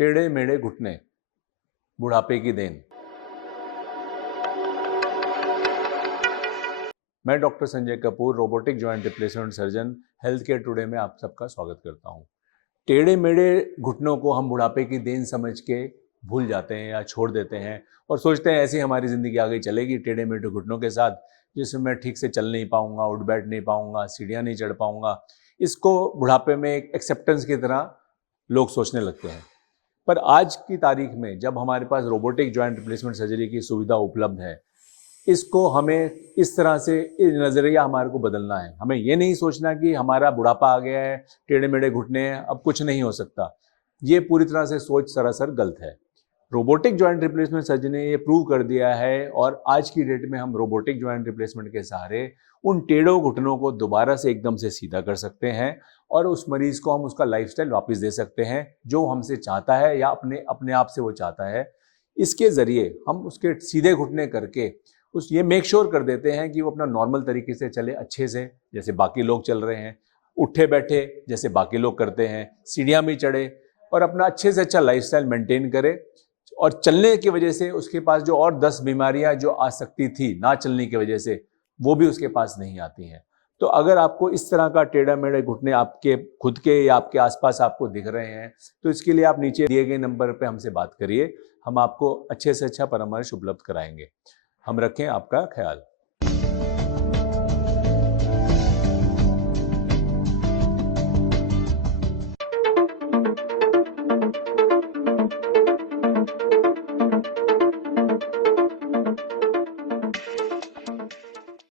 टेढ़े मेढ़े घुटने, बुढ़ापे की देन। मैं doctor Sanjay Kapoor, robotic joint replacement surgeon, health care today में आप सबका स्वागत करता हूँ। टेढ़े मेढ़े घुटनों को हम बुढ़ापे की देन समझ के भूल जाते हैं या छोड़ देते हैं और सोचते हैं ऐसी हमारी ज़िंदगी आगे चलेगी टेढ़े मेढ़े घुटनों के साथ, जिसमें मैं ठीक से चल नहीं पाऊँगा, उठ बैठ नहीं पाऊँगा, सीढ़ियाँ नहीं चढ़ पाऊँगा। इसको बुढ़ापे में एक एक्सेप्टेंस की तरह लोग सोचने लगते हैं। पर आज की तारीख में जब हमारे पास रोबोटिक जॉइंट रिप्लेसमेंट सर्जरी की सुविधा उपलब्ध है, इसको हमें इस तरह से नज़रिया हमारे को बदलना है। हमें ये नहीं सोचना कि हमारा बुढ़ापा आ गया है, टेढ़े मेढ़े घुटने हैं, अब कुछ नहीं हो सकता। ये पूरी तरह से सोच सरासर गलत है। रोबोटिक जॉइंट रिप्लेसमेंट सर्जरी ने ये प्रूव कर दिया है और आज की डेट में हम रोबोटिक जॉइंट रिप्लेसमेंट के सहारे उन टेढ़ों घुटनों को दोबारा से एकदम से सीधा कर सकते हैं और उस मरीज को हम उसका लाइफस्टाइल वापस दे सकते हैं जो हमसे चाहता है या अपने अपने आप से वो चाहता है। इसके ज़रिए हम उसके सीधे घुटने करके उस ये मेक श्योर कर देते हैं कि वो अपना नॉर्मल तरीके से चले अच्छे से, जैसे बाकी लोग चल रहे हैं, उठे बैठे जैसे बाकी लोग करते हैं, सीढ़ियाँ भी चढ़े और अपना अच्छे से अच्छा लाइफस्टाइल मेंटेन करे। और चलने की वजह से उसके पास जो और 10 बीमारियां जो आ सकती थी ना चलने की वजह से, वो भी उसके पास नहीं आती हैं। तो अगर आपको इस तरह का टेढ़ा मेढ़े घुटने आपके खुद के या आपके आसपास आपको दिख रहे हैं, तो इसके लिए आप नीचे दिए गए नंबर पे हमसे बात करिए। हम आपको अच्छे से अच्छा परामर्श उपलब्ध कराएंगे। हम रखें आपका ख्याल।